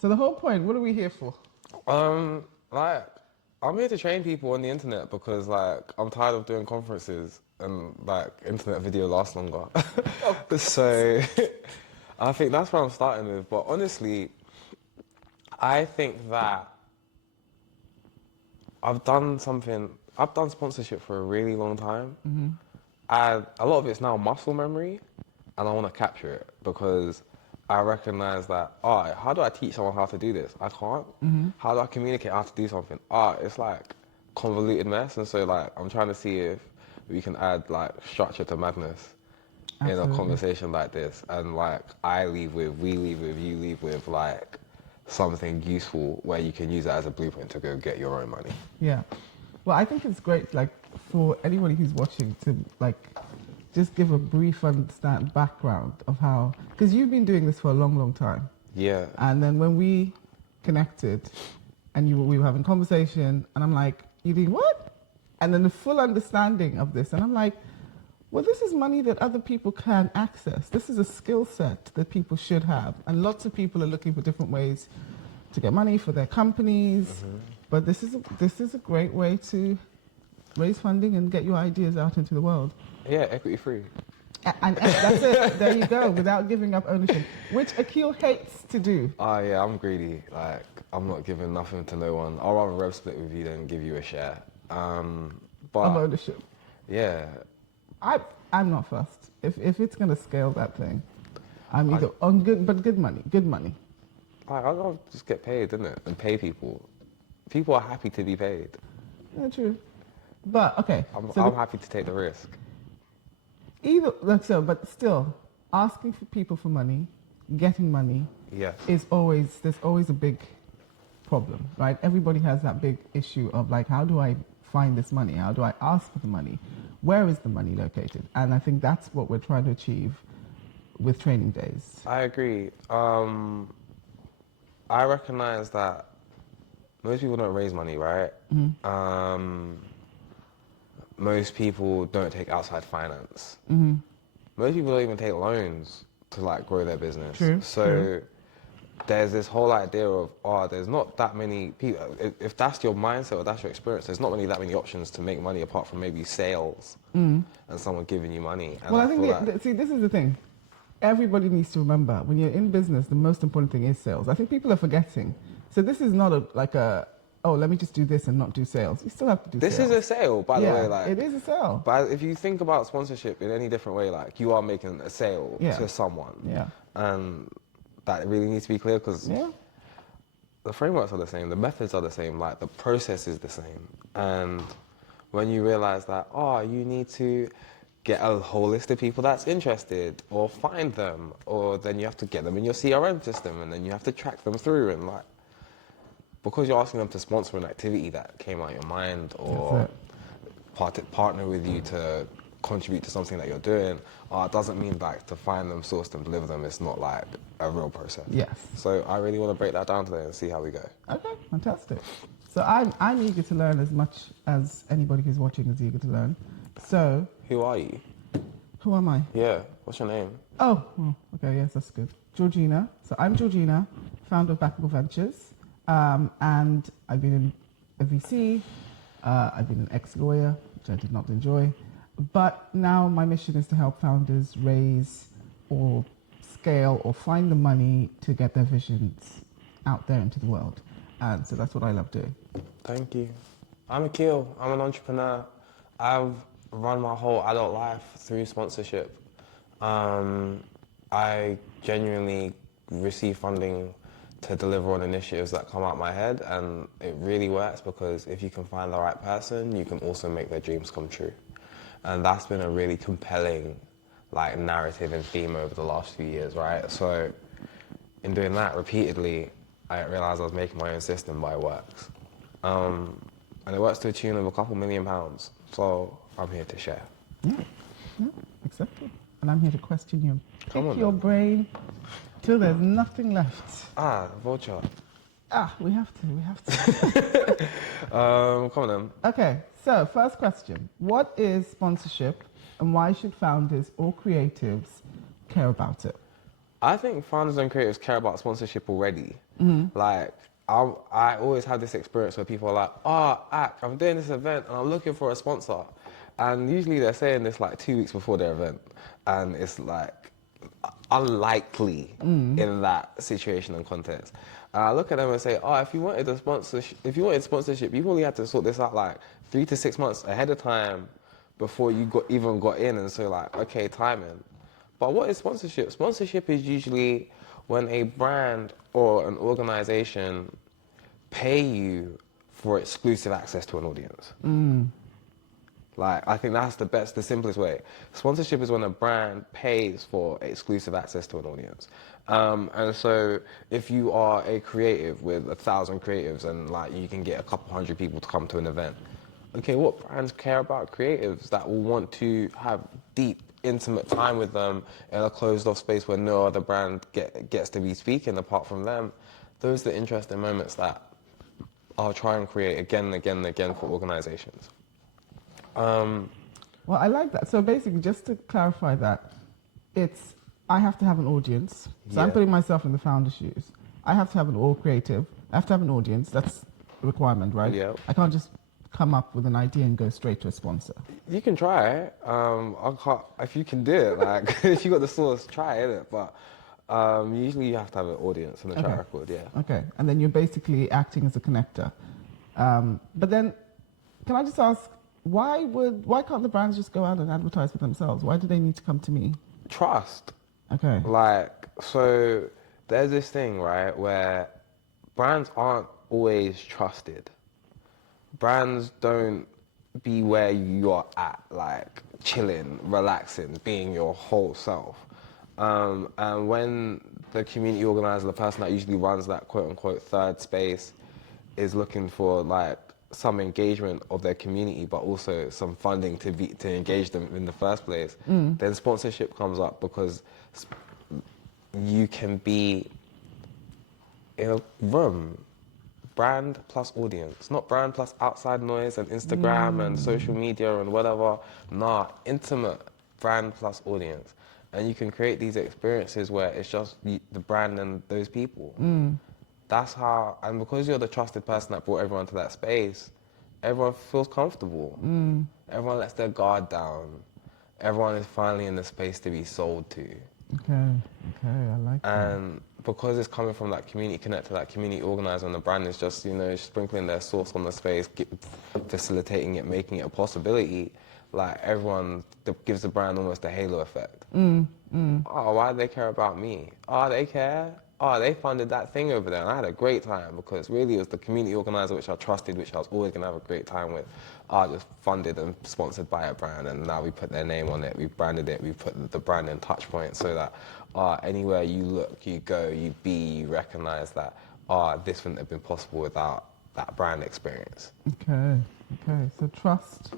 So the whole point, what are we here for? Like, I'm here to train people on the internet because, like, I'm tired of doing conferences and, like, internet video lasts longer. So, I think that's what I'm starting with. But honestly, I think that I've done sponsorship for a really long time. And a lot of it's now muscle memory, and I want to capture it because I recognize that, how do I teach someone how to do this? I can't. How do I communicate how to do something? It's like convoluted mess, and so like I'm trying to see if we can add like structure to madness in a conversation like this, and like we leave with, you leave with like something useful where you can use it as a blueprint to go get your own money. Yeah. Well, I think it's great, like, for anybody who's watching to, like, just give a brief background of how, because you've been doing this for a long, long time. Yeah. And then when we connected and we were having conversation and I'm like, you doing what? And then the full understanding of this. And I'm like, well, this is money that other people can access. This is a skill set that people should have. And lots of people are looking for different ways to get money for their companies. But this is a great way to raise funding and get your ideas out into the world. Yeah, equity free. And that's it. There you go. Without giving up ownership, which Akil hates to do. Yeah, I'm greedy. Like, I'm not giving nothing to no one. I'll rather rev split with you than give you a share. But Of ownership. Yeah. I'm not fussed. If it's gonna scale that thing, I'm either on good money. I'll just get paid, isn't it? And pay people. People are happy to be paid. Yeah, true. But okay. I'm happy to take the risk. But still, asking for people for money, getting money, there's always a big problem, right? Everybody has that big issue of like, how do I find this money? How do I ask for the money? Where is the money located? And I think that's what we're trying to achieve with training days. I agree. I recognize that most people don't raise money, right? Most people don't take outside finance. Most people don't even take loans to like grow their business. True. There's this whole idea of, there's not that many people. If that's your mindset or that's your experience, there's not really that many options to make money apart from maybe sales and someone giving you money. And well, I think, see, this is the thing. Everybody needs to remember, when you're in business, the most important thing is sales. I think people are forgetting. So this is not let me just do this and not do sales. You still have to do sales. This is a sale, by the way. Like, it is a sale. But if you think about sponsorship in any different way, like you are making a sale to someone. Yeah. And that really needs to be clear because the frameworks are the same, the methods are the same, like the process is the same. And when you realize that, you need to get a whole list of people that's interested or find them, or then you have to get them in your CRM system and then you have to track them through and like, because you're asking them to sponsor an activity that came out of your mind or partner with you to contribute to something that you're doing, it doesn't mean like to find them, source them, deliver them. It's not like a real process. Yes. So I really want to break that down today and see how we go. Okay, fantastic. So I'm eager to learn as much as anybody who's watching is eager to learn. So. Who are you? Who am I? Yeah. What's your name? Oh, okay. Yes, that's good. Georgina. So I'm Georgina, founder of Backable Ventures. And I've been in a VC, I've been an ex-lawyer, which I did not enjoy. But now my mission is to help founders raise or scale or find the money to get their visions out there into the world. And so that's what I love doing. Thank you. I'm Akil. I'm an entrepreneur. I've run my whole adult life through sponsorship. I genuinely receive funding to deliver on initiatives that come out my head, and it really works because if you can find the right person, you can also make their dreams come true. And that's been a really compelling like narrative and theme over the last few years, right? So in doing that repeatedly, I realized I was making my own system, but it works. And it works to a tune of a couple £1 million. So I'm here to share. Yeah, exactly. And I'm here to question you. Come Pick your brain till there's nothing left. Vulture. We have to. Come on then. Okay, so first question. What is sponsorship and why should founders or creatives care about it? I think founders and creators care about sponsorship already. Like, I always have this experience where people are like, oh, I'm doing this event and I'm looking for a sponsor. And usually they're saying this like 2 weeks before their event. And it's like unlikely in that situation and context. And I look at them and say, oh, if you wanted sponsorship, you probably had to sort this out like 3 to 6 months ahead of time before you even got in. And so like, okay, timing. But what is sponsorship? Sponsorship is usually when a brand or an organization pay you for exclusive access to an audience. Like, I think that's the simplest way. Sponsorship is when a brand pays for exclusive access to an audience. And so if you are a creative with 1,000 creatives and like you can get a couple hundred people to come to an event, okay, what brands care about creatives that will want to have deep, intimate time with them in a closed-off space where no other brand gets to be speaking apart from them? Those are the interesting moments that I'll try and create again and again and again for organizations. Well, I like that. So basically, just to clarify that, I have to have an audience. So I'm putting myself in the founder's shoes. I have to have an all creative. I have to have an audience. That's a requirement, right? Yeah. I can't just come up with an idea and go straight to a sponsor. You can try. I can't. If you can do it, like if you got the source, try it. But usually you have to have an audience and a track record. Yeah. Okay. And then you're basically acting as a connector. But then, can I just ask? Why can't the brands just go out and advertise for themselves? Why do they need to come to me? Trust. Okay. Like, so there's this thing, right, where brands aren't always trusted. Brands don't be where you're at, like chilling, relaxing, being your whole self. And when the community organizer, the person that usually runs that quote unquote third space, is looking for like some engagement of their community, but also some funding to engage them in the first place, then sponsorship comes up because you can be in a room, brand plus audience, not brand plus outside noise and Instagram and social media and whatever. Nah, intimate brand plus audience. And you can create these experiences where it's just the brand and those people. That's how, and because you're the trusted person that brought everyone to that space, everyone feels comfortable. Everyone lets their guard down. Everyone is finally in the space to be sold to. Okay, I like that. And because it's coming from that community connector, that community organizer, and the brand is just, sprinkling their sauce on the space, facilitating it, making it a possibility, like everyone gives the brand almost a halo effect. Oh, why do they care about me? Oh, they care. Oh, they funded that thing over there, and I had a great time because really it was the community organizer which I trusted, which I was always going to have a great time with. Just funded and sponsored by a brand, and now we put their name on it, we branded it, we put the brand in touch points so that anywhere you look, you go, you be, you recognize that this wouldn't have been possible without that brand experience. Okay. So trust,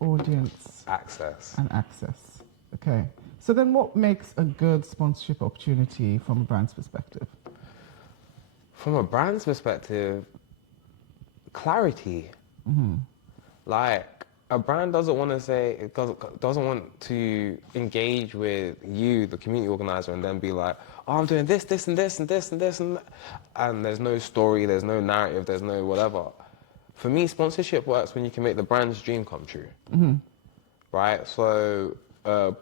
audience, Access. and access. Okay. So then what makes a good sponsorship opportunity from a brand's perspective? From a brand's perspective, clarity. Like, a brand doesn't want to engage with you, the community organizer, and then be like, oh, I'm doing this, this, and this, and this, and this, and that. And there's no story, there's no narrative, there's no whatever. For me, sponsorship works when you can make the brand's dream come true. Right? So,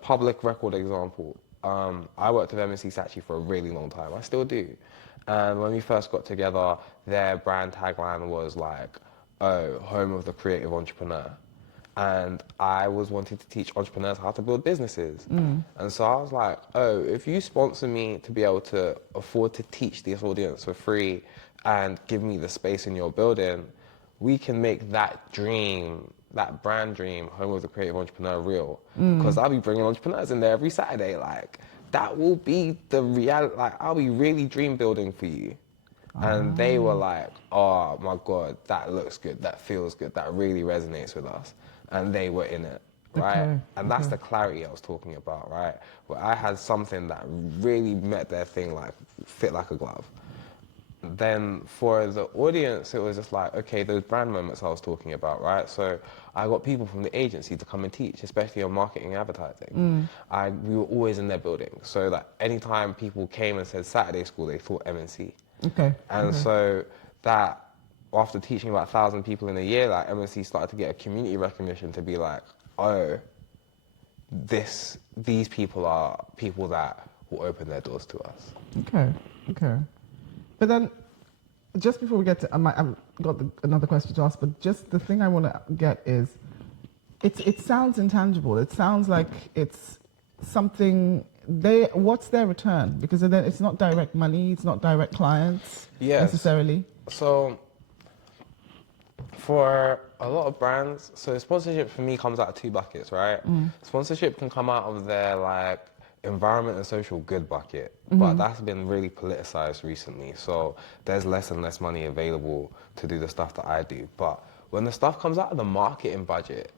public record example. I worked with M&C Saatchi for a really long time. I still do. And when we first got together, their brand tagline was like, home of the creative entrepreneur. And I was wanting to teach entrepreneurs how to build businesses. And so I was like, if you sponsor me to be able to afford to teach this audience for free and give me the space in your building, we can make that dream, that brand dream, home of the creative entrepreneur, real. Because I'll be bringing entrepreneurs in there every Saturday. Like, that will be the reality. Like, I'll be really dream building for you. And they were like, oh my God, that looks good, that feels good, that really resonates with us. And they were in it, right? And that's the clarity I was talking about, right? Where I had something that really met their thing, like, fit like a glove. then for the audience, it was just like, okay, those brand moments I was talking about, right? So I got people from the agency to come and teach, especially on marketing and advertising. We were always in their building. So that anytime people came and said Saturday school, they thought MNC. Okay. And so that, after teaching about 1,000 people in a year, like MNC started to get a community recognition to be like, oh, these people are people that will open their doors to us. Okay. Okay. But then, just before we get to, I've got another question to ask, but just the thing I want to get is, it sounds intangible. It sounds like it's something what's their return? Because then it's not direct money, it's not direct clients necessarily. So for a lot of brands, so sponsorship for me comes out of two buckets, right? Sponsorship can come out of their like environment and social good bucket, but that's been really politicized recently. So there's less and less money available to do the stuff that I do. But when the stuff comes out of the marketing budget,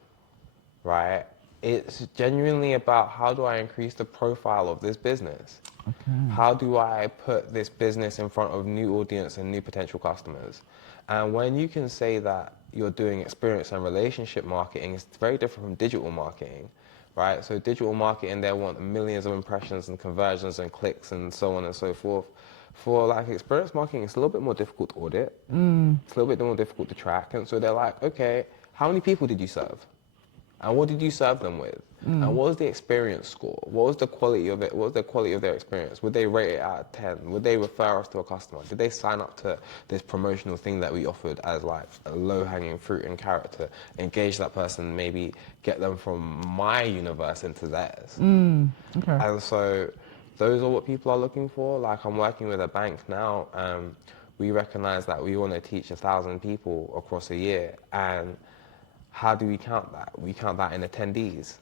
right, it's genuinely about how do I increase the profile of this business? Okay. How do I put this business in front of new audience and new potential customers? And when you can say that you're doing experience and relationship marketing, it's very different from digital marketing, right? So digital marketing, they want millions of impressions and conversions and clicks and so on and so forth. For like experience marketing, it's a little bit more difficult to audit. It's a little bit more difficult to track. And so they're like, okay, how many people did you serve? And what did you serve them with? And what was the experience score? What was the quality of it? What was the quality of their experience? Would they rate it out of 10? Would they refer us to a customer? Did they sign up to this promotional thing that we offered as like a low-hanging fruit and carrot to engage that person, maybe get them from my universe into theirs? Okay. And so those are what people are looking for. Like I'm working with a bank now. We recognize that we want to teach 1,000 people across a year. And how do we count that? We count that in attendees.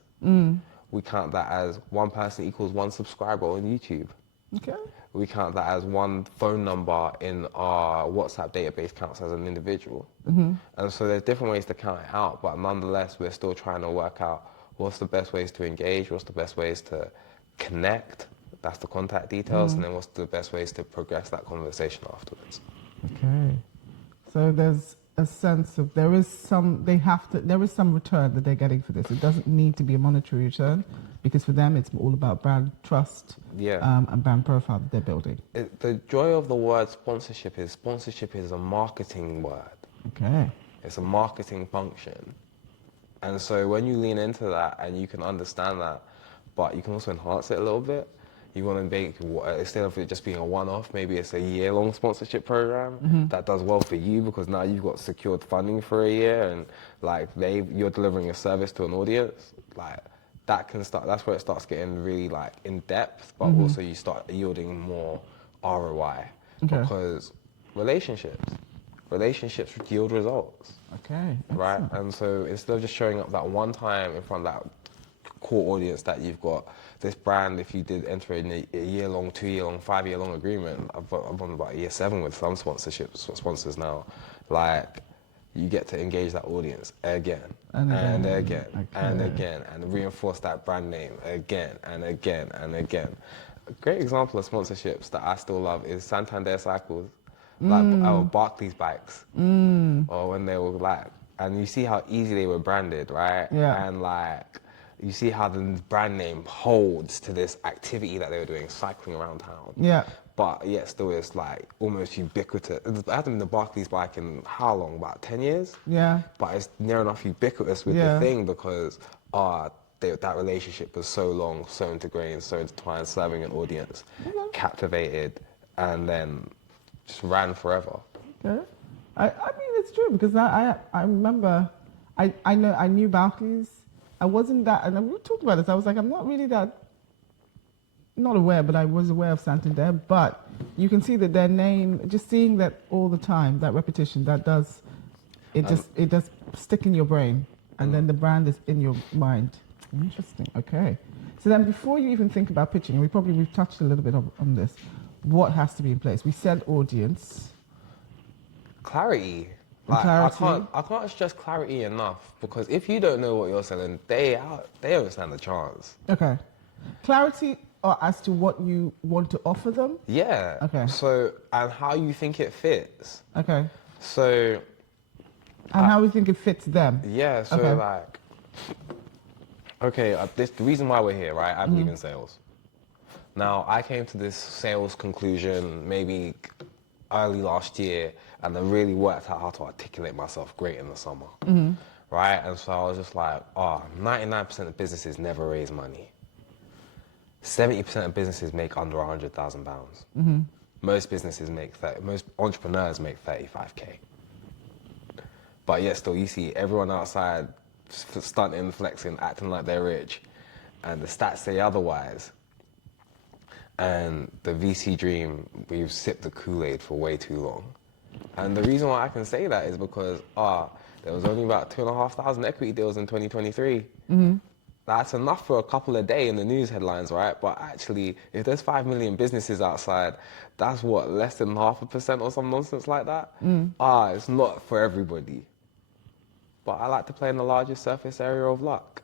We count that as one person equals one subscriber on YouTube. Okay. We count that as one phone number in our WhatsApp database counts as an individual. And so there's different ways to count it out, but nonetheless, we're still trying to work out what's the best ways to engage, what's the best ways to connect, that's the contact details, and then what's the best ways to progress that conversation afterwards. Okay. So there's a sense of there is some return that they're getting for this. It doesn't need to be a monetary return because for them it's all about brand trust and brand profile that they're building. The joy of the word sponsorship is a marketing word. Okay. It's a marketing function. And so when you lean into that and you can understand that, but you can also enhance it a little bit, you want to make, instead of it just being a one-off, maybe it's a year-long sponsorship program that does well for you because now you've got secured funding for a year and like you're delivering a service to an audience. Like that's where it starts getting really like in depth, but also you start yielding more ROI because relationships yield results. Okay. Right? And so instead of just showing up that one time in front of that core audience that you've got, this brand, if you did enter in a year-long, 2-year-long, 5-year-long agreement, I'm on about year 7 with some sponsors now, like you get to engage that audience again and again and again and reinforce that brand name again and again and again. A great example of sponsorships that I still love is Santander Cycles, like our Barclays bikes, or when they were like, and you see how easy they were branded, right? Yeah. And like, you see how the brand name holds to this activity that they were doing, cycling around town. Yeah. But yet still it's like almost ubiquitous. It hasn't been the Barclays bike in how long? About 10 years? Yeah. But it's near enough ubiquitous with the thing because that relationship was so long, so ingrained, so intertwined, serving an audience, captivated, and then just ran forever. Okay. I mean, it's true because I remember, I knew Barclays. I wasn't that, and we talked about this, I was like, I'm not really that, not aware, but I was aware of Santander, but you can see that their name, just seeing that all the time, that repetition, it does stick in your brain, and then the brand is in your mind. Interesting, okay. So then before you even think about pitching, we've touched a little bit on this, what has to be in place? We said audience. Clarity. Like, I can't stress clarity enough because if you don't know what you're selling, they don't stand a chance. Okay. Clarity Or as to what you want to offer them? Yeah. Okay. So, and how you think it fits. Okay. So, And how we think it fits them? yeah, so Okay. like, okay, the reason why we're here, right? I believe in sales. Now, I came to this sales conclusion maybe early last year, and I really worked out how to articulate myself great in the summer, right? And so I was just like, 99% of businesses never raise money. 70% of businesses make under £100,000. Most businesses most entrepreneurs make 35K. But yet still, you see everyone outside stunting, flexing, acting like they're rich, and the stats say otherwise. And the VC dream, we've sipped the Kool-Aid for way too long. And the reason why I can say that is because there was only about 2,500 equity deals in 2023. That's enough for a couple a day in the news headlines, right? But actually, if there's 5 million businesses outside, that's what, less than 0.5% or some nonsense like that? It's not for everybody. But I like to play in the largest surface area of luck.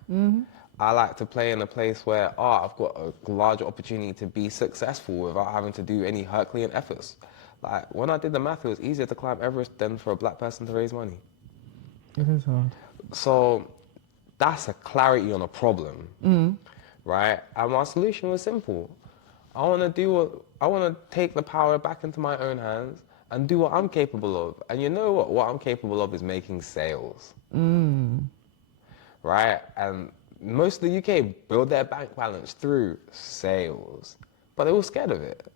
I like to play in a place where, I've got a larger opportunity to be successful without having to do any Herculean efforts. Like, when I did the math, it was easier to climb Everest than for a black person to raise money. It is hard. So that's a clarity on a problem, right? And my solution was simple. I want to take the power back into my own hands and do what I'm capable of. And you know what? What I'm capable of is making sales. Right? And most of the UK build their bank balance through sales, but they were scared of it.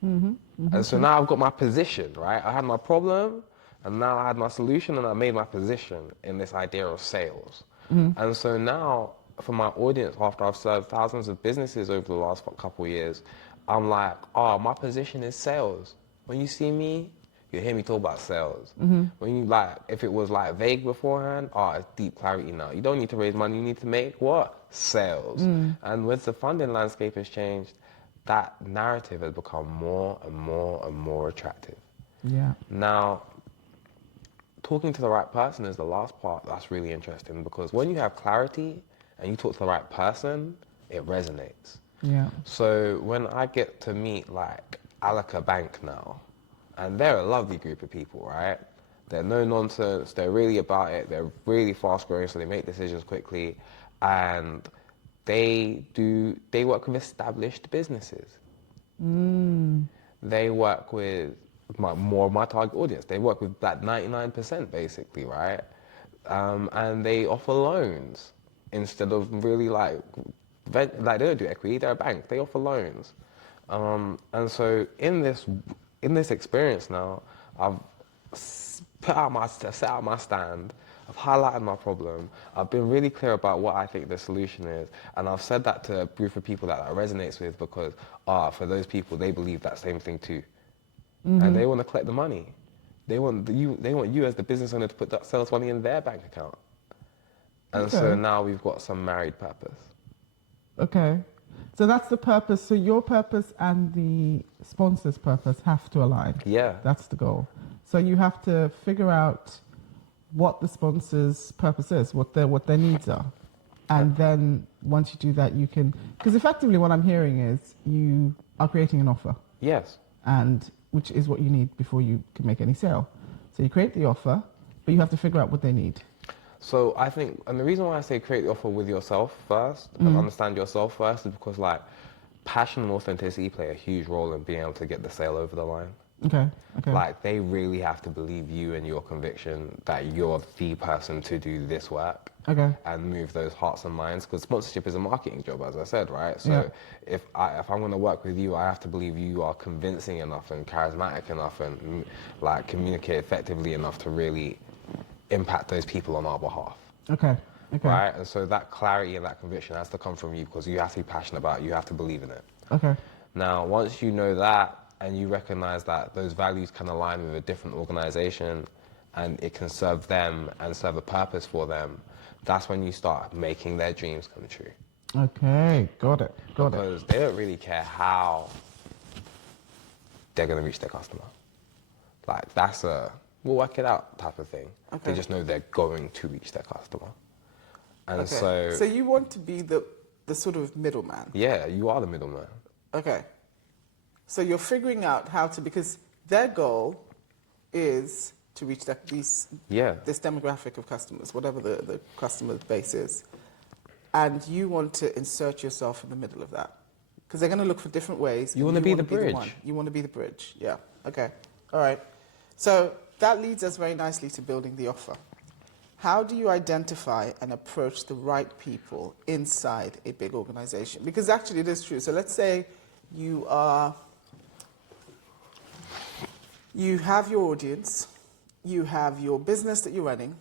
And so now I've got my position, right? I had my problem, and now I had my solution, and I made my position in this idea of sales. And so now, for my audience, after I've served thousands of businesses over the last couple of years, I'm like, my position is sales. When you see me, you hear me talk about sales. When you if it was vague beforehand, it's deep clarity now. You don't need to raise money, you need to make what? Sales. And with the funding landscape has changed, that narrative has become more and more and more attractive. Yeah. Now, talking to the right person is the last part that's really interesting, because when you have clarity and you talk to the right person, it resonates. Yeah. So when I get to meet Alaka Bank now, and they're a lovely group of people, right? They're no nonsense, they're really about it, they're really fast growing, so they make decisions quickly, and they work with established businesses. They work with more of my target audience. They work with that 99% basically, right? And they offer loans instead of really they don't do equity, they're a bank, they offer loans. And so in this experience now, I've set out my stand, I've highlighted my problem, I've been really clear about what I think the solution is, and I've said that to a group of people that resonates with, because for those people, they believe that same thing too. And they want to collect the money. They want you as the business owner to put that sales money in their bank account. And so now we've got some married purpose. Okay. So that's the purpose. So your purpose and the sponsor's purpose have to align. Yeah. That's the goal. So you have to figure out what the sponsor's purpose is, what their needs are. And then once you do that, you can, because effectively what I'm hearing is you are creating an offer. Yes. And which is what you need before you can make any sale. So you create the offer, but you have to figure out what they need. So I think, and the reason why I say create the offer with yourself first and understand yourself first is because passion and authenticity play a huge role in being able to get the sale over the line. Okay. They really have to believe you and your conviction that you're the person to do this work. Okay. And move those hearts and minds, because sponsorship is a marketing job, as I said, right? So if I'm going to work with you, I have to believe you are convincing enough and charismatic enough and communicate effectively enough to really impact those people on our behalf. Okay. Right? And so that clarity and that conviction has to come from you, because you have to be passionate about it, you have to believe in it. Okay. Now, once you know that and you recognize that those values can align with a different organization and it can serve them and serve a purpose for them, that's when you start making their dreams come true. Okay, got it. Because they don't really care how they're going to reach their customer. That's a we'll work it out type of thing. Okay. They just know they're going to reach their customer. And so you want to be the the sort of middleman. Yeah, you are the middleman. Okay. So you're figuring out how to, because their goal is to reach this demographic of customers, whatever the customer base is. And you want to insert yourself in the middle of that. Because they're going to look for different ways. You want to be the bridge. You want to be the bridge. Yeah. Okay. All right. So that leads us very nicely to building the offer. How do you identify and approach the right people inside a big organization? Because actually it is true. So let's say you have your audience, you have your business that you're running,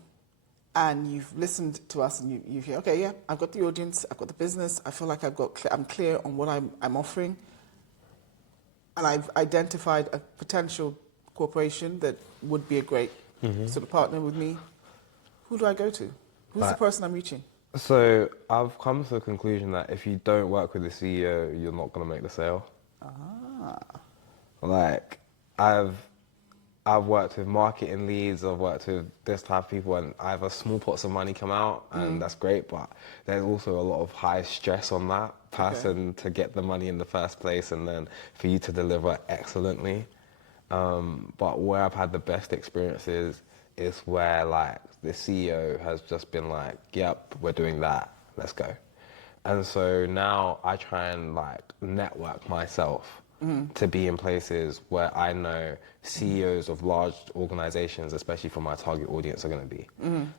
and you've listened to us and you hear, okay, yeah, I've got the audience, I've got the business, I feel like I'm clear on what I'm offering, and I've identified a potential corporation that would be a great sort of partner with me. Who do I go to? Who's the person I'm reaching? So I've come to the conclusion that if you don't work with the CEO, you're not going to make the sale. Like, I've worked with marketing leads, I've worked with this type of people, and either small pots of money come out, and that's great, but there's also a lot of high stress on that person to get the money in the first place, and then for you to deliver excellently. But where I've had the best experiences is where, like, the CEO has just been like, yep, we're doing that, let's go. And so now I try and, like, network myself to be in places where I know CEOs of large organizations, especially for my target audience, are going to be.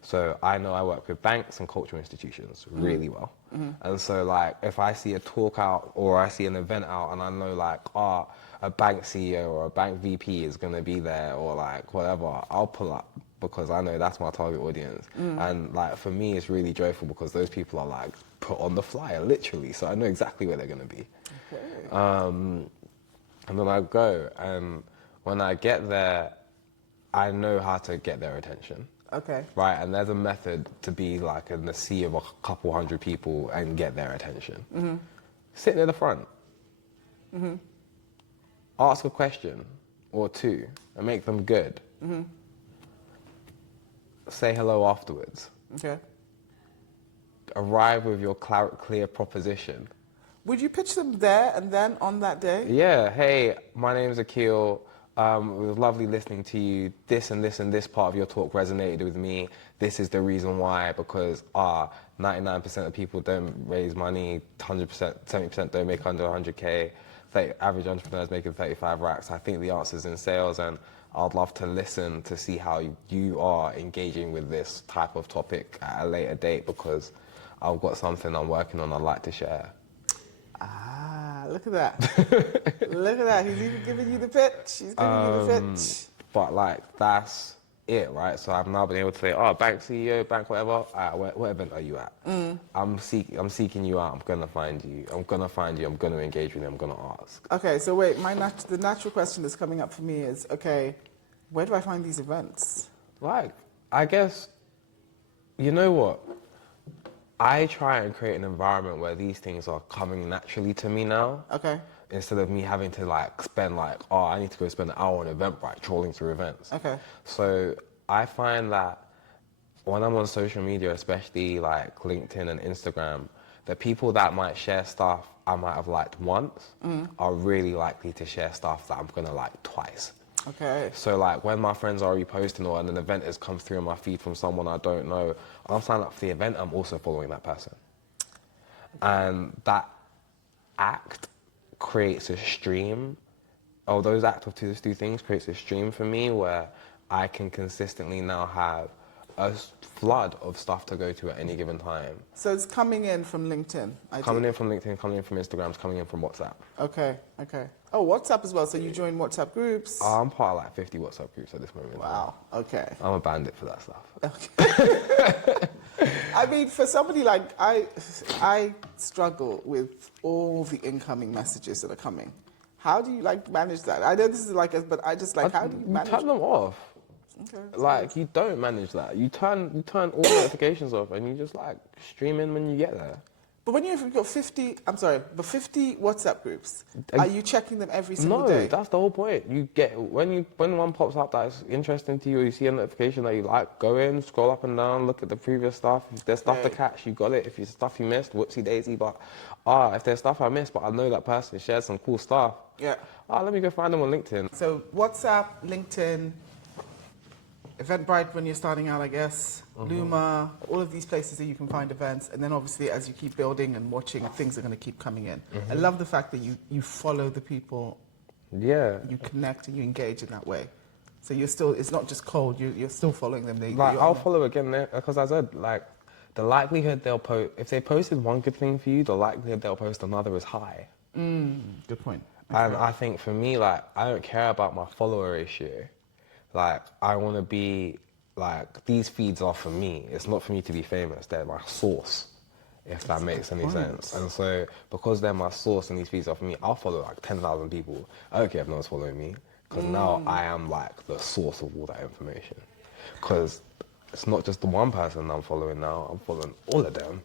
So I know I work with banks and cultural institutions really well. And so, like, if I see a talk out or I see an event out and I know, like, a bank CEO or a bank VP is going to be there, or, like, whatever, I'll pull up because I know that's my target audience. And, like, for me, it's really joyful because those people are, like, put on the flyer, literally. So I know exactly where they're going to be. Okay. And then I go, and when I get there, I know how to get their attention. Okay. Right, and there's a method to be like in the sea of a couple hundred people and get their attention. Sit near the front. Ask a question or two and make them good. Say hello afterwards. Okay. Arrive with your clear proposition. Would you pitch them there and then on that day? Yeah. Hey, my name's Akil. It was lovely listening to you. This and this and this part of your talk resonated with me. This is the reason why, because 99% of people don't raise money, 100%, 70% don't make under 100K. Average entrepreneurs making 35 racks. I think the answer's in sales, and I'd love to listen to see how you are engaging with this type of topic at a later date, because I've got something I'm working on I'd like to share. Look at that. Look at that. He's even giving you the pitch. He's giving you the pitch. But, like, that's it, right? So I've now been able to say, bank CEO, bank whatever, what event are you at? I'm seeking you out. I'm going to find you. I'm going to find you. I'm going to engage with you. I'm going to ask. Okay, so wait. The natural question that's coming up for me is, okay, where do I find these events? Like, I guess, you know what? I try and create an environment where these things are coming naturally to me now. Okay. Instead of me having to, like, spend, like, I need to go spend an hour on Eventbrite trolling through events. Okay. So I find that when I'm on social media, especially, like, LinkedIn and Instagram, the people that might share stuff I might have liked once are really likely to share stuff that I'm going to like twice. Okay. So, like, when my friends are reposting or an event has come through on my feed from someone I don't know, I'll sign up for the event, I'm also following that person. And that act creates a stream, or those acts of those two things creates a stream for me where I can consistently now have a flood of stuff to go to at any given time. So it's coming in from LinkedIn? Coming in from LinkedIn, coming in from Instagram, it's coming in from WhatsApp. Okay, okay. Oh, WhatsApp as well, so you join WhatsApp groups? I'm part of like 50 WhatsApp groups at this moment. Wow, okay. I'm a bandit for that stuff. Okay. I mean, for somebody like, I struggle with all the incoming messages that are coming. How do you like manage that? I know this is like, but I just like, how do you manage? Turn them off. Okay, like, you don't manage that. You turn all notifications off and you just like stream in when you get there. But when you've got 50, I'm sorry, but 50 WhatsApp groups, Uh, are you checking them every single No, day? that's the whole point. You get when one pops up that's interesting to you, or you see a notification that you like, go in, scroll up and down, look at the previous stuff. If there's stuff to Great. catch, you got it. If there's stuff you missed, whoopsie daisy. But if there's stuff I missed, but I know that person shared some cool stuff. Yeah. Let me go find them on LinkedIn. So WhatsApp, LinkedIn, Eventbrite when you're starting out, I guess, Luma, all of these places that you can find events. And then obviously as you keep building and watching, things are going to keep coming in. I love the fact that you follow the people, Yeah. you connect and you engage in that way. So you're still, it's not just cold, you're still following them. Like I'll follow again there because I said like the likelihood they'll post if they posted one good thing for you, the likelihood they'll post another is high. Good point. And I think for me, like I don't care about my follower ratio. Like I want to be like these feeds are for me. It's not for me to be famous. They're my source, if that makes any sense. And so because they're my source and these feeds are for me, I'll follow like 10,000 people. I don't care if no one's following me because now I am like the source of all that information. Because it's not just the one person I'm following now. I'm following all of them.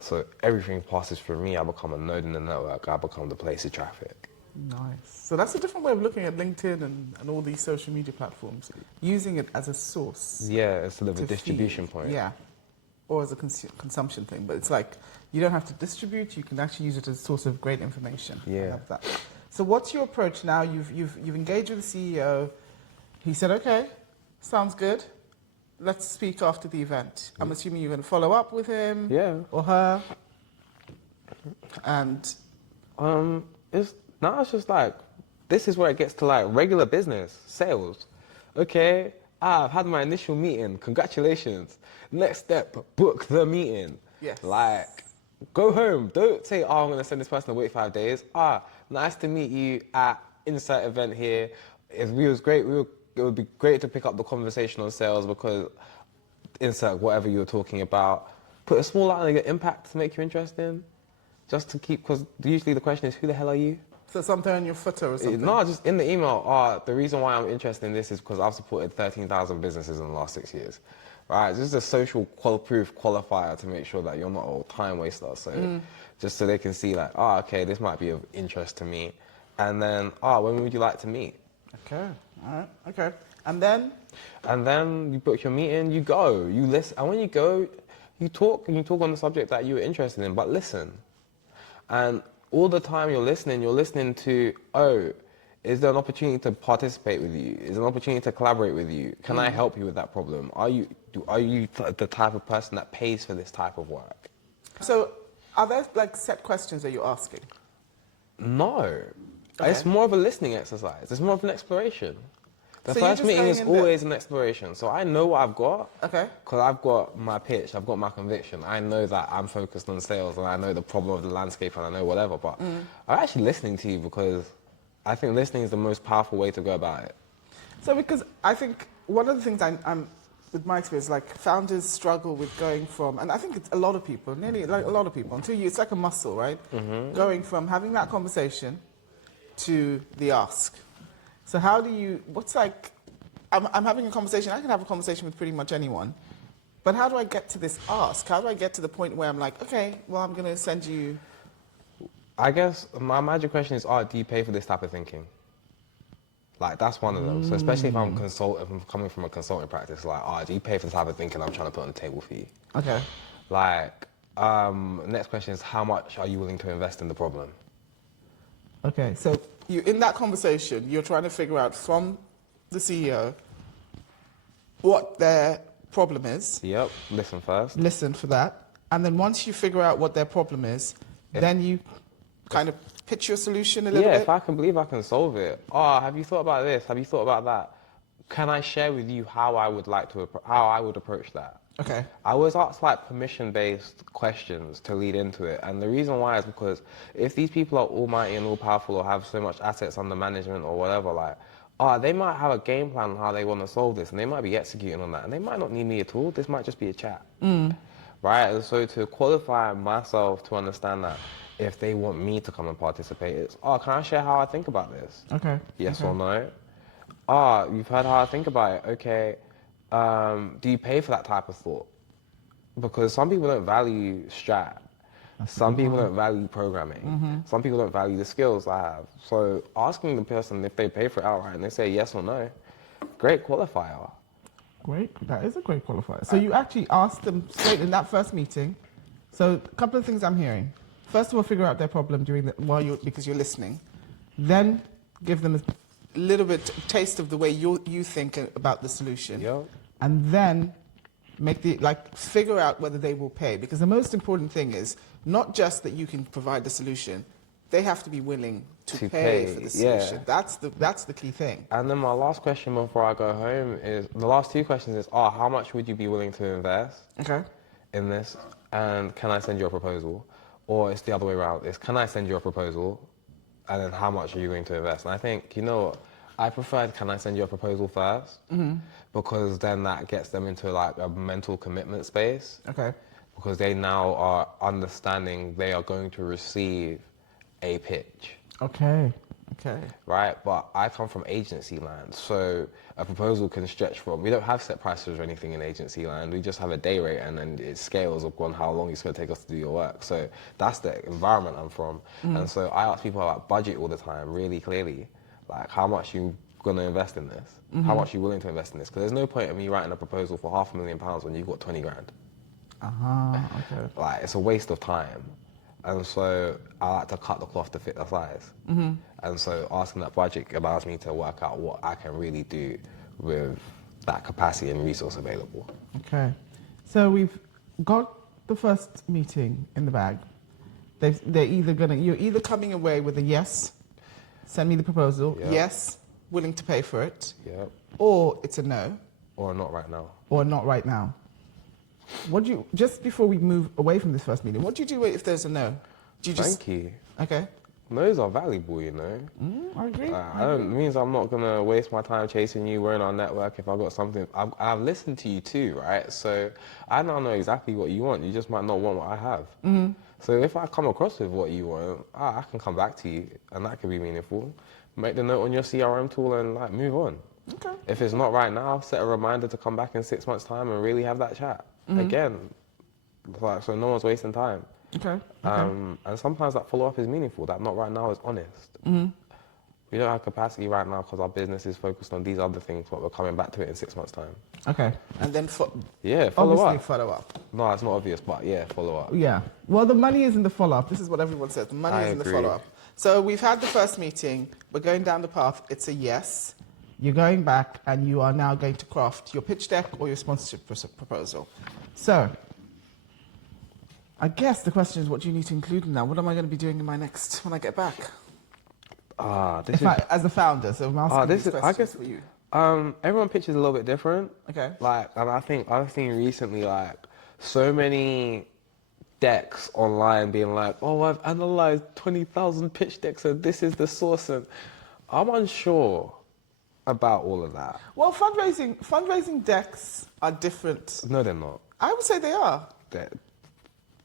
So everything passes through me. I become a node in the network. I become the place of traffic. Nice. So that's a different way of looking at LinkedIn and all these social media platforms, using it as a source. Yeah, it's sort of a to distribution feed. point. Yeah. Or as a consumption thing. But it's like, you don't have to distribute, you can actually use it as a source of great information. I Yeah. love that. So what's your approach now? You've engaged with the CEO. He said, okay, sounds good. Let's speak after the event. I'm assuming you're going to follow up with him or her. And it's just like, this is where it gets to like regular business, sales. Okay, I've had my initial meeting, congratulations. Next step, book the meeting. Yes. Like, go home. Don't say, I'm gonna send this person to wait 5 days. Nice to meet you at insert event here. It was great. It would be great to pick up the conversation on sales because insert whatever you were talking about. Put a small line of your impact to make you interesting. Just to keep, because usually the question is, who the hell are you? so something on your footer or something. No, just in the email, the reason why I'm interested in this is because I've supported 13,000 businesses in the last 6 years. Right? This is a social proof qualifier to make sure that you're not a time waster. So just so they can see like, okay, this might be of interest to me. And then, when would you like to meet? Okay, all right, okay. And then? And then you book your meeting, you go, you listen. And when you go, you talk on the subject that you were interested in, but listen. And all the time you're listening to, is there an opportunity to participate with you? Is there an opportunity to collaborate with you? Can I help you with that problem? Are you the type of person that pays for this type of work? So are there like set questions that you're asking? No. Okay. It's more of a listening exercise. It's more of an exploration. The So you're first just meeting going is in there- always an exploration. So I know what I've got. Okay. Because I've got my pitch, I've got my conviction. I know that I'm focused on sales and I know the problem of the landscape and I know whatever. But I'm actually listening to you because I think listening is the most powerful way to go about it. So because I think one of the things I'm with my experience, like founders struggle with going from, and I think it's a lot of people, nearly like a lot of people, until it's like a muscle, right? Going from having that conversation to the ask. So how do you, I'm having a conversation, I can have a conversation with pretty much anyone, but how do I get to this ask? How do I get to the point where I'm like, okay, well, I'm going to send you... I guess my magic question is, do you pay for this type of thinking? Like, that's one of them. So especially if I'm coming from a consulting practice, like, do you pay for the type of thinking I'm trying to put on the table for you? Okay. Like, next question is, how much are you willing to invest in the problem? Okay, so you in that conversation, you're trying to figure out from the CEO what their problem is. Yep, listen first. Listen for that. And then once you figure out what their problem is, then you kind of pitch your solution a little bit. Yeah, if I can believe I can solve it. Have you thought about this? Have you thought about that? Can I share with you how I would approach that? Okay. I always ask like permission-based questions to lead into it. And the reason why is because if these people are almighty and all-powerful or have so much assets under management or whatever, like, they might have a game plan on how they want to solve this and they might be executing on that. And they might not need me at all. This might just be a chat. Right? And so to qualify myself to understand that if they want me to come and participate, it's, can I share how I think about this? Okay. Yes okay. or no? You've heard how I think about it. Okay. Do you pay for that type of thought? Because some people don't value strat. Some people don't value programming. Some people don't value the skills I have. So asking the person if they pay for it outright and they say yes or no, great qualifier. Great, that is a great qualifier. So you actually asked them straight in that first meeting. So a couple of things I'm hearing. First of all, figure out their problem because you're listening. Then give them a little bit taste of the way you think about the solution. Yep. And then figure out whether they will pay. Because the most important thing is not just that you can provide the solution, they have to be willing to pay for the solution. Yeah. That's the key thing. And then my last question before I go home is, the last two questions is, how much would you be willing to invest in this? And can I send you a proposal? Or it's the other way around, it's can I send you a proposal? And then how much are you going to invest? And I think, I preferred can I send you a proposal first? Because then that gets them into like a mental commitment space. Okay. Because they now are understanding they are going to receive a pitch. Okay. Right, but I come from agency land, so a proposal can stretch from, we don't have set prices or anything in agency land, we just have a day rate and then it scales upon how long it's going to take us to do your work. So that's the environment I'm from. And so I ask people about budget all the time, really clearly, like how much you going to invest in this, how much you willing to invest in this, because there's no point in me writing a proposal for £500,000 when you've got 20 grand. Okay. Like, it's a waste of time. And so I like to cut the cloth to fit the size. And so asking that budget allows me to work out what I can really do with that capacity and resource available. Okay. So we've got the first meeting in the bag. You're either coming away with a yes, send me the proposal, yes, willing to pay for it, or it's a no. Or not right now. Or not right now. Just before we move away from this first meeting, what do you do if there's a no? Thank you. Okay. No's are valuable, I agree. It means I'm not going to waste my time chasing you. We're in our network. If I've got something, I've listened to you too, right? So I now know exactly what you want. You just might not want what I have. So if I come across with what you want, I can come back to you, and that could be meaningful. Make the note on your CRM tool and move on. Okay. If it's not right now, set a reminder to come back in 6 months' time and really have that chat. Again, so no one's wasting time. Okay. And sometimes that follow-up is meaningful. That not right now is honest. We don't have capacity right now because our business is focused on these other things, but we're coming back to it in 6 months' time. Okay. And then follow obviously up. Follow up. No, it's not obvious, but follow up. Yeah. Well, the money is in the follow-up. This is what everyone says. The money is in the follow-up. So we've had the first meeting. We're going down the path. It's a yes. You're going back and you are now going to craft your pitch deck or your sponsorship proposal. So I guess the question is, what do you need to include in that? What am I going to be doing when I get back? As a founder, so I'm asking these questions for you. Everyone pitches a little bit different. Okay. And I think I've seen recently, so many decks online being like, I've analyzed 20,000 pitch decks and this is the source, and I'm unsure about all of that. Well, fundraising decks are different. No, they're not. I would say they are.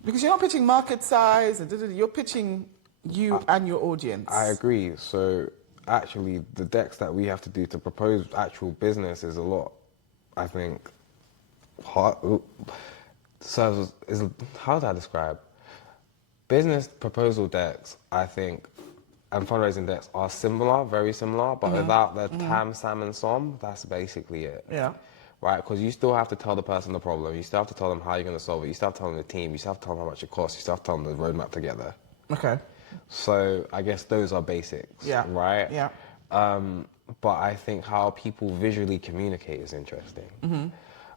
Because you're not pitching market size, you're pitching you and your audience. I agree. So actually, the decks that we have to do to propose actual business is a lot, I think, hard. So how do I describe? Business proposal decks, I think, and fundraising decks are similar, very similar, but without the tam, sam, and som, that's basically it. Yeah. Right, because you still have to tell the person the problem, you still have to tell them how you're going to solve it, you still have to tell them the team, you still have to tell them how much it costs, you still have to tell them the roadmap together. Okay. So I guess those are basics, right? Yeah. But I think how people visually communicate is interesting.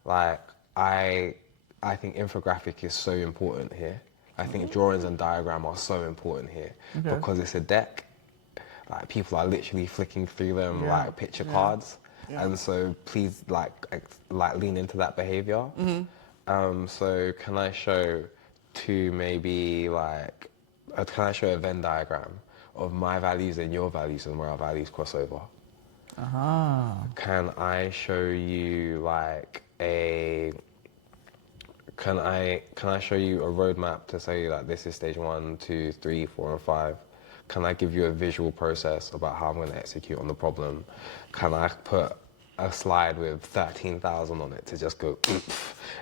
I think infographic is so important here. I think drawings and diagram are so important here because it's a deck. People are literally flicking through them like picture cards. Yeah. And so please lean into that behavior. So can I show can I show a Venn diagram of my values and your values and where our values cross over? Can I show you can I show you a roadmap to say this is stage 1, 2, 3, 4, and 5? Can I give you a visual process about how I'm going to execute on the problem? Can I put a slide with 13,000 on it to just go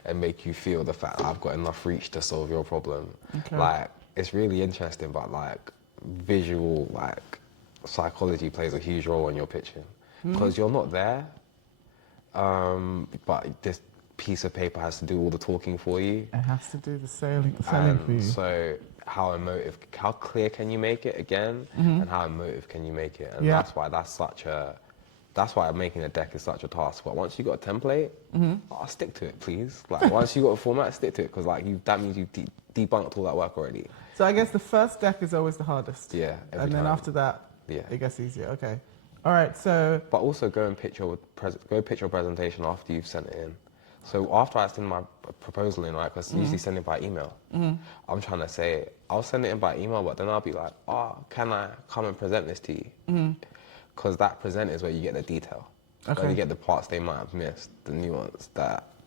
and make you feel the fact that I've got enough reach to solve your problem? Okay. it's really interesting, but like visual, like psychology plays a huge role when you're pitching because you're not there, but this piece of paper has to do all the talking for you. It has to do the selling for And you. so how clear can you make it again, and how emotive can you make it? And Yeah. that's why making a deck is such a task. But once you got a template, I'll stick to it, please. Like once you got a format, stick to it, because like that means you debunked all that work already. So I guess the first deck is always the hardest. Yeah, every and then time. after that, Yeah. it gets easier. Okay. All right. So. But also go pitch your presentation after you've sent it in. So after I send my proposal in, right, because usually send it by email. I'm trying to say, I'll send it in by email, but then I'll be like, can I come and present this to you? Because that present is where you get the detail. Okay. Where you get the parts they might have missed, the nuance,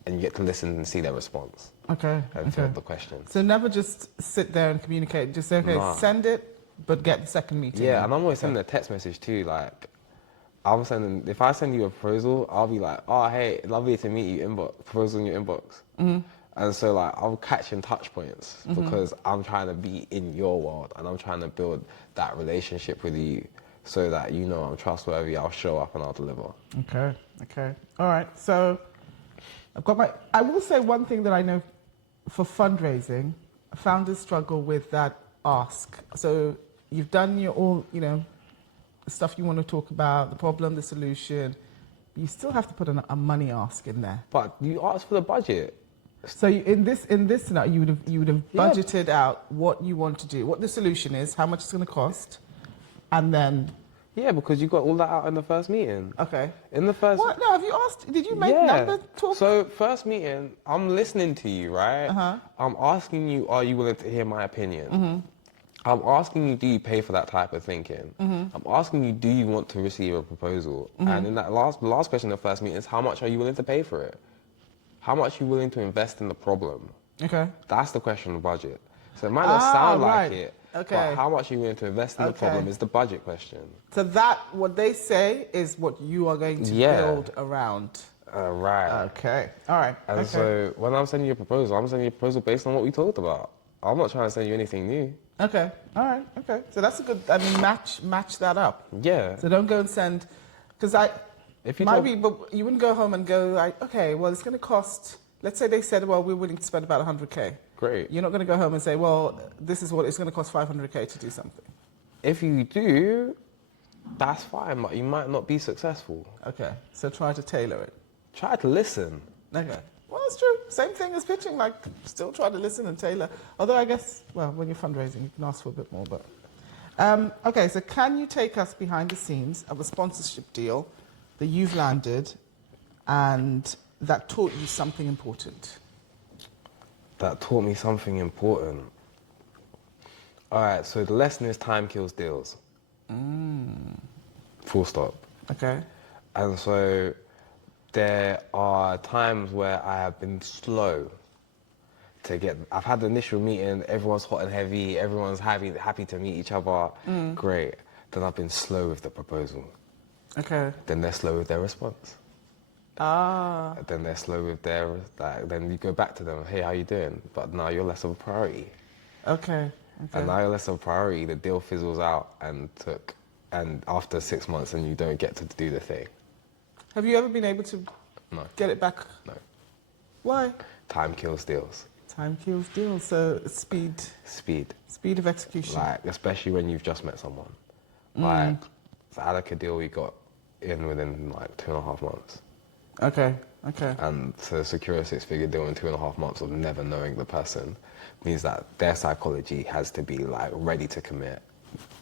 and you get to listen and see their response. Okay. And fill the questions. So never just sit there and communicate. Just say, okay, send it, but get the second meeting. Yeah, and I'm always sending a text message too. Like, if I send you a proposal, I'll be like, hey, lovely to meet you, proposal in your inbox. And so like, I'll catch in touch points because I'm trying to be in your world and I'm trying to build that relationship with you so that you know I'm trustworthy, I'll show up and I'll deliver. Okay. All right. So I will say one thing that I know for fundraising, founders struggle with that ask. So you've done the stuff you want to talk about, the problem, the solution. You still have to put a money ask in there. But you asked for the budget. So in this scenario, you would have budgeted out what you want to do, what the solution is, how much it's going to cost, and then. Yeah, because you got all that out in the first meeting. Okay. In the first. What? No, have you asked? Did you make number talk? So first meeting, I'm listening to you, right? I'm asking you, are you willing to hear my opinion? I'm asking you, do you pay for that type of thinking? I'm asking you, do you want to receive a proposal? And in that last question in the first meeting is, how much are you willing to pay for it? How much are you willing to invest in the problem? Okay. That's the question of budget. So it might not sound like it, okay. but how much are you willing to invest in the problem is the budget question. So what they say is what you are going to build around. Right. Okay. All right. And so when I'm sending you a proposal, I'm sending you a proposal based on what we talked about. I'm not trying to send you anything new. Okay. All right. Okay. So that's a good. Match that up. Yeah. So don't go and send, because but you wouldn't go home and go like, okay, well, it's going to cost. Let's say they said, well, we're willing to spend about 100K. Great. You're not going to go home and say, well, this is what it's going to cost 500K to do something. If you do, that's fine, but you might not be successful. Okay. So try to tailor it. Try to listen. Okay. Well, that's true. Same thing as pitching, like still try to listen and tailor. Although I guess, well, when you're fundraising, you can ask for a bit more. But okay, so can you take us behind the scenes of a sponsorship deal that you've landed and that taught you something important? That taught me something important. All right, so the lesson is time kills deals. Full stop. Okay. And so there are times where I have been slow to I've had the initial meeting, everyone's hot and heavy, everyone's happy to meet each other, great. Then I've been slow with the proposal. Okay. Then they're slow with their response. Then they're slow with then you go back to them, hey, how you doing? But now you're less of a priority. Okay. And now you're less of a priority, the deal fizzles out and after 6 months and you don't get to do the thing. Have you ever been able to get it back? No. Why? Time kills deals. Time kills deals. So speed. Speed of execution. Like, especially when you've just met someone. Like, the Alaka deal we got in within like 2.5 months. Okay. And to secure a 6-figure deal in 2.5 months of never knowing the person means that their psychology has to be like ready to commit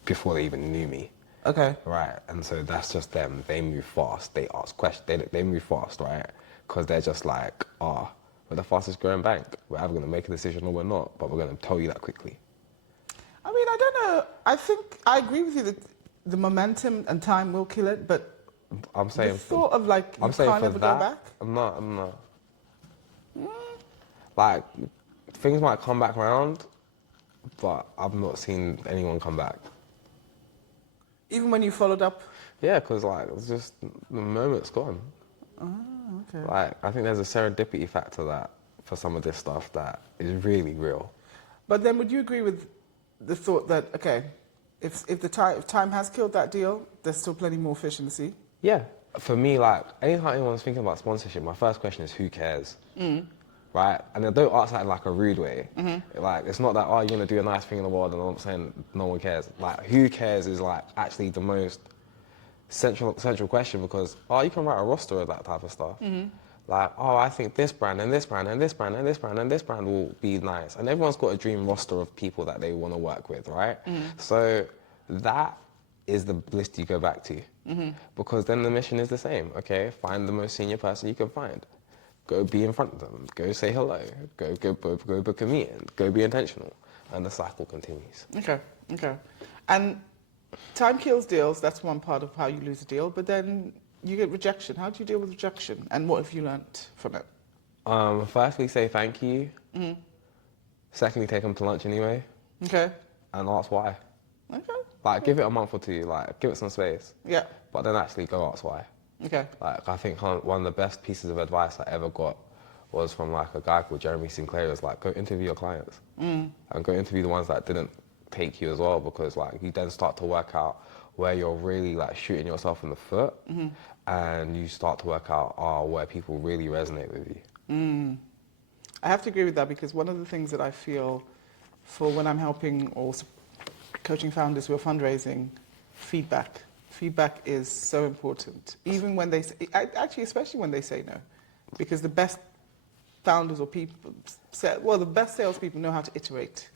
before they even knew me. Okay. Right, and so that's just them. They move fast. They ask questions. They move fast, right? Because they're just like, we're the fastest growing bank. We're either going to make a decision or we're not, but we're going to tell you that quickly. I mean, I don't know. I think I agree with you that the momentum and time will kill it, but I'm saying the thought of like you can't ever go back. I'm not. Like, things might come back around, but I've not seen anyone come back. Even when you followed up? Yeah, because like it's just the moment's gone. Oh, okay. Like, I think there's a serendipity factor that for some of this stuff that is really real. But then would you agree with the thought that, okay, if time has killed that deal, there's still plenty more efficiency. Yeah. For me, like, anytime anyone's thinking about sponsorship, my first question is, who cares? Right? And I don't ask that in like a rude way. Like, it's not that, oh, you're going to do a nice thing in the world and I'm saying no one cares. Like, who cares is like actually the most central question, because, oh, you can write a roster of that type of stuff. Like, oh, I think this brand and this brand and this brand and this brand and this brand will be nice. And everyone's got a dream roster of people that they want to work with, right? So that is the list you go back to. Because then the mission is the same, okay? Find the most senior person you can find. Go be in front of them. Go say hello. Go book a meeting. Go be intentional. And the cycle continues. Okay. And time kills deals. That's one part of how you lose a deal. But then you get rejection. How do you deal with rejection? And what have you learnt from it? Firstly, say thank you. Secondly, take them to lunch anyway. Okay. And ask why. Okay. Like, give it a month or two. Like, give it some space. Yeah. But then actually go ask why. Okay. Like, I think one of the best pieces of advice I ever got was from like a guy called Jeremy Sinclair. It was like, go interview your clients. And go interview the ones that didn't take you as well, because like you then start to work out where you're really like shooting yourself in the foot, and you start to work out where people really resonate with you. I have to agree with that, because one of the things that I feel for when I'm helping or coaching founders who are fundraising, feedback. Feedback is so important, even when they actually, especially when they say no, because the best founders or people, the best salespeople know how to iterate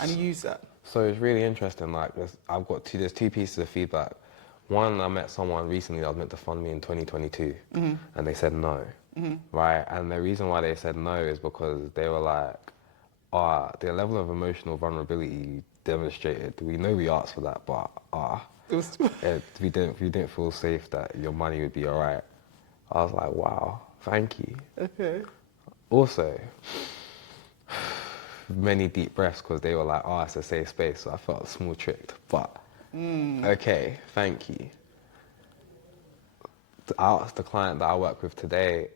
and use that. So it's really interesting. Like, there's two pieces of feedback. One, I met someone recently that was meant to fund me in 2022, and they said no, right? And the reason why they said no is because they were like, the level of emotional vulnerability you demonstrated, we know we asked for that, but we didn't feel safe that your money would be all right. I was like, wow, thank you. Okay. Also, many deep breaths, because they were like, it's a safe space, so I felt small tricked, but okay, thank you. I asked the client that I work with today,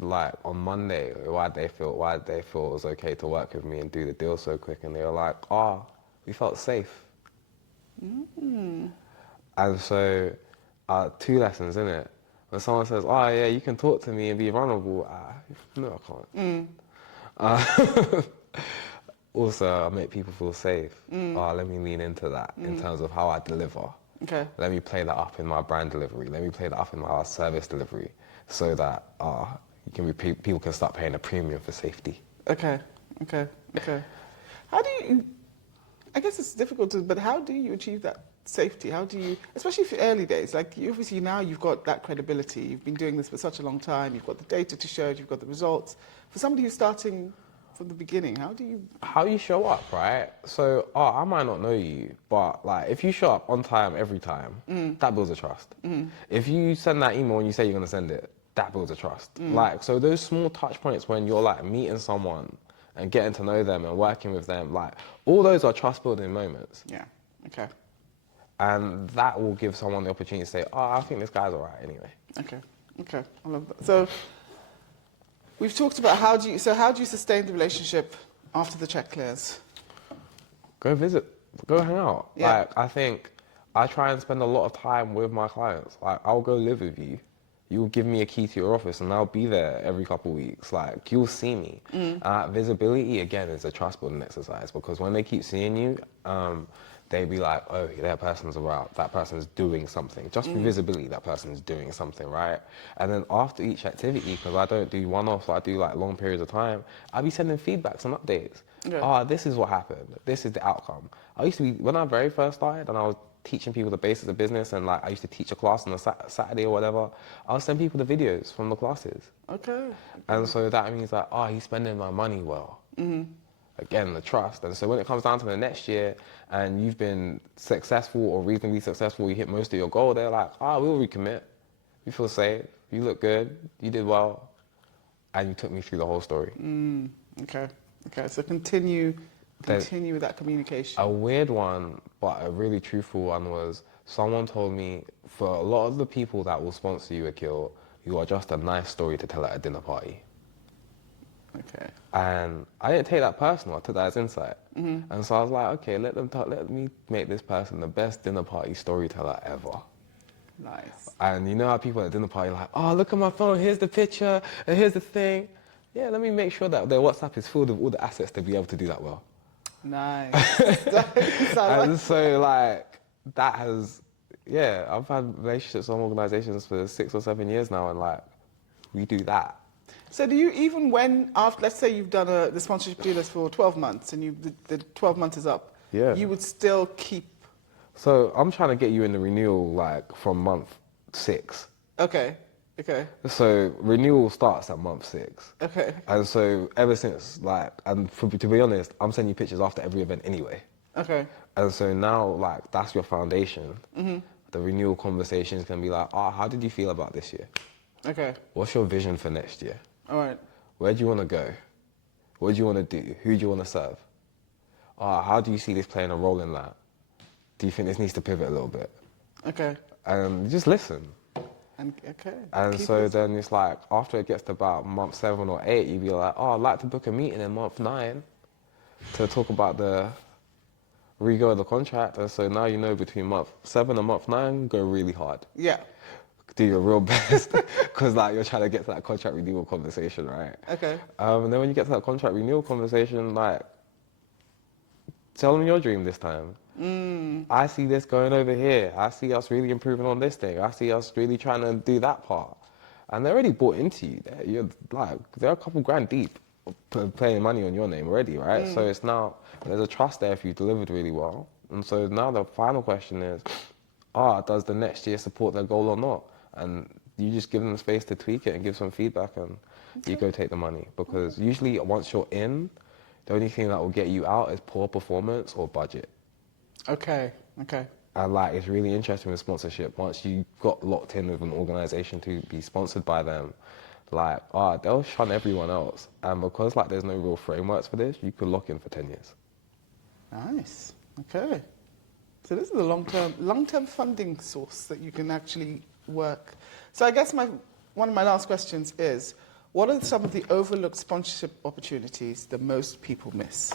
like on Monday, why they feel it was okay to work with me and do the deal so quick, and they were like, we felt safe. And so, two lessons in it. When someone says, yeah, you can talk to me and be vulnerable, no, I can't. Also, I make people feel safe. Let me lean into that in terms of how I deliver. Okay. Let me play that up in my brand delivery. Let me play that up in my service delivery, so that people can start paying a premium for safety. Okay. How do you? I guess it's difficult but how do you achieve that safety? How do you, especially for early days? Like, obviously now you've got that credibility. You've been doing this for such a long time. You've got the data to show it. You've got the results. For somebody who's starting from the beginning, how you show up, right? So, I might not know you, but like, if you show up on time every time, that builds a trust. If you send that email and you say you're going to send it, that builds a trust. Like, so those small touch points when you're like meeting someone and getting to know them and working with them, like, all those are trust building moments. Yeah. Okay. And that will give someone the opportunity to say, I think this guy's all right anyway. Okay. I love that. So we've talked about how do you sustain the relationship after the check clears? Go visit, go hang out. Yeah. Like, I think I try and spend a lot of time with my clients. Like, I'll go live with you. You'll give me a key to your office and I'll be there every couple of weeks. Like, you'll see me. Visibility, again, is a trust building exercise, because when they keep seeing you, they be like, that person's around, that person's doing something. Just for visibility, that person's doing something, right? And then after each activity, because I don't do one-offs, I do like long periods of time, I'll be sending feedbacks and updates. Yeah. This is what happened. This is the outcome. I used to be, when I very first started and I was teaching people the basics of business, and like I used to teach a class on a Saturday or whatever, I'll send people the videos from the classes. Okay. And so that means that, he's spending my money well. Again, the trust. And so when it comes down to the next year and you've been successful or reasonably successful, you hit most of your goal, they're like, we'll recommit. You feel safe. You look good. You did well. And you took me through the whole story. Okay. So continue with that communication. A weird one, but a really truthful one, was someone told me, for a lot of the people that will sponsor you, Akil, you are just a nice story to tell at a dinner party. Okay. And I didn't take that personal. I took that as insight. And so I was like, okay, let me make this person the best dinner party storyteller ever. Nice. And you know how people at dinner party are like, oh, look at my phone, here's the picture, and here's the thing. Yeah, let me make sure that their WhatsApp is filled with all the assets to be able to do that well. Nice. And so, like, that has, yeah, I've had relationships with some organizations for 6 or 7 years now, and, like, we do that. So do you, even when, after, let's say you've done the sponsorship deal is for 12 months and the 12 months is up, Yeah. you would still keep... So I'm trying to get you in the renewal, like, from month 6. Okay. Okay. So renewal starts at month 6. Okay. And so ever since, like, and to be honest, I'm sending you pictures after every event anyway. Okay. And so now, like, that's your foundation. The renewal conversations can be like, oh, how did you feel about this year? Okay. What's your vision for next year? All right. Where do you want to go? What do you want to do? Who do you want to serve? How do you see this playing a role in that? Do you think this needs to pivot a little bit? Okay. And just listen. And okay. And so then it's like, after it gets to about month 7 or 8, you'd be like, oh, I'd like to book a meeting in month 9 to talk about the re-go of the contract. And so now you know between month 7 and month 9, go really hard. Yeah. Do your real best, because like you're trying to get to that contract renewal conversation, right? Okay. And then when you get to that contract renewal conversation, like, tell them your dream this time. I see this going over here. I see us really improving on this thing. I see us really trying to do that part. And they're already bought into you. They're a couple grand deep playing money on your name already, right? So it's now, there's a trust there if you delivered really well. And so now the final question is, does the next year support their goal or not? And you just give them the space to tweak it and give some feedback, and you go take the money. Because usually once you're in, the only thing that will get you out is poor performance or budget. Okay. Okay. And like, it's really interesting with sponsorship. Once you got locked in with an organization to be sponsored by them, like, they'll shun everyone else. And because like there's no real frameworks for this, you could lock in for 10 years. Nice. Okay. So this is a long-term funding source that you can actually work. So I guess one of my last questions is, what are some of the overlooked sponsorship opportunities that most people miss?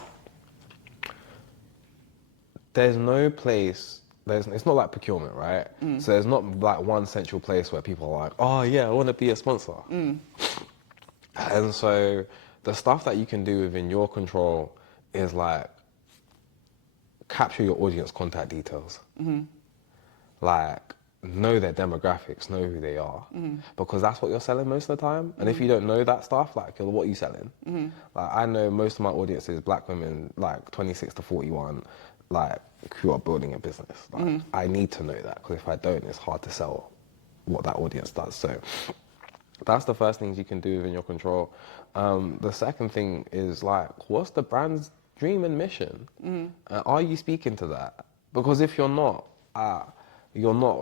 There's no place, it's not like procurement, right? So there's not like one central place where people are like, oh yeah, I want to be a sponsor. And so the stuff that you can do within your control is like, capture your audience contact details. Like, know their demographics, know who they are. Because that's what you're selling most of the time. And if you don't know that stuff, like, what are you selling? Like, I know most of my audience is black women, like 26 to 41, like, who are building a business. Like, I need to know that, because if I don't, it's hard to sell what that audience does. So that's the first things you can do within your control. The second thing is, like, what's the brand's dream and mission? Are you speaking to that? Because if you're not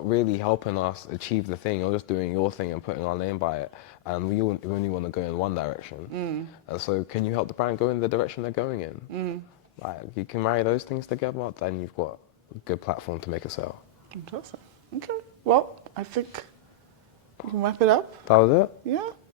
really helping us achieve the thing. You're just doing your thing and putting our name by it. And we only want to go in one direction. And so can you help the brand go in the direction they're going in? Like, you can marry those things together, then you've got a good platform to make a sale. Fantastic. Okay. Well, I think we can wrap it up. That was it? Yeah.